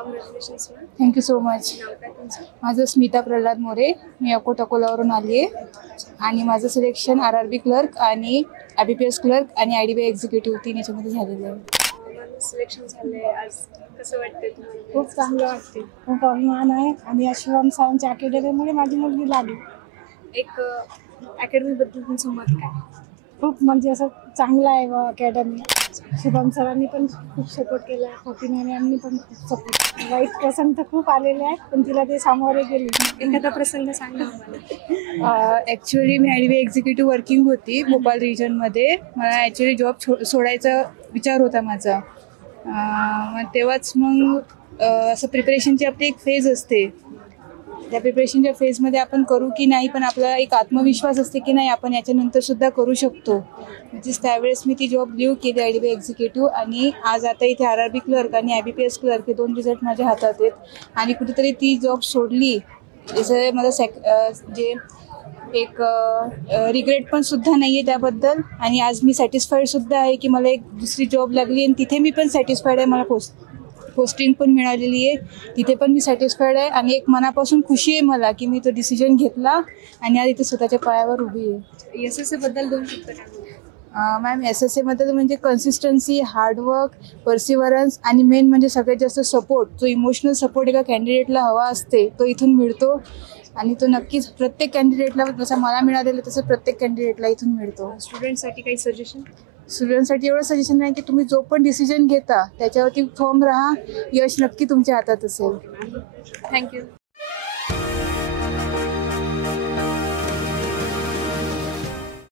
Congratulations ma'am. Thank you so much. नाव काय तुमचं? माझं स्मिता प्रल्हाद मोरे. मी अकोलावरून आली आहे आणि माझं सिलेक्शन RRB क्लर्क आणि IBPS क्लर्क आणि IDBI एक्झिक्युटिव्ह 3 याच्यामध्ये झालेलं आहे. माझं सिलेक्शन झालंय आज. कसं वाटतंय तुम्हाला? खूप चांगलं वाटते, खूप अभिमान आहे आणि या शिवम सरांच्या अकॅडमीमुळे माझी मुलगी लागली. एक अकॅडमीबद्दल तुमचं मत काय? खूप म्हणजे असं चांगलं आहे व अकॅडमी. शुभम सरांनी पण खूप सपोर्ट केला, फातिमा मॅमनी पण खूप सपोर्ट. वाईट प्रसंग तर खूप आलेले आहेत पण तिला ते सामोरे गेली. एखादा प्रसंग सांगा आम्हाला. ॲक्च्युअली मी IDBI एक्झिक्युटिव्ह वर्किंग होती भोपाळ रिजनमध्ये. मला ॲक्च्युअली जॉब सोडायचा विचार होता माझा. मग तेव्हाच असं प्रिपरेशनची आपली एक फेज असते. त्या प्रिपरेशनच्या फेजमध्ये आपण करू की नाही, पण आपला एक आत्मविश्वास असते की नाही आपण याच्यानंतर सुद्धा करू शकतो. म्हणजेच त्यावेळेस मी ती जॉब लिव्ह केली IDBI एक्झिक्युटिव्ह आणि आज आता इथे RRB क्लर्क आणि IBPS क्लर्क हे 2 रिझल्ट माझ्या हातात आहेत. आणि कुठेतरी ती जॉब सोडली जसं मला जे एक रिग्रेट पण सुद्धा नाही आहे त्याबद्दल. आणि आज मी सॅटिस्फाईडसुद्धा आहे की मला एक दुसरी जॉब लागली आणि तिथे मी पण सॅटिस्फाईड आहे. मला पोस्टिंग पण मिळालेली आहे, तिथे पण मी सॅटिस्फाईड आहे आणि एक मनापासून खुशी आहे मला की मी तो डिसिजन घेतला आणि आज इथे स्वतःच्या पायावर उभी आहे. SSA बद्दल 2 शब्द काय? मॅम SSA बद्दल म्हणजे कन्सिस्टन्सी, हार्डवर्क, पर्सिव्हरन्स आणि मेन म्हणजे सगळ्यात जास्त सपोर्ट. जो इमोशनल सपोर्ट एका कॅन्डिडेटला हवा असते तो इथून मिळतो आणि तो नक्कीच प्रत्येक कॅन्डिडेटला जसं मला मिळालेलं तसं प्रत्येक कॅन्डिडेटला इथून मिळतो. स्टुडंटसाठी काही सजेशन? स्टुडंटसाठी एवढं सजेशन आहे की तुम्ही जो पण डिसिजन घेता त्याच्यावरती फर्म राहा. यश नक्की तुमच्या हातात असेल. थँक्यू.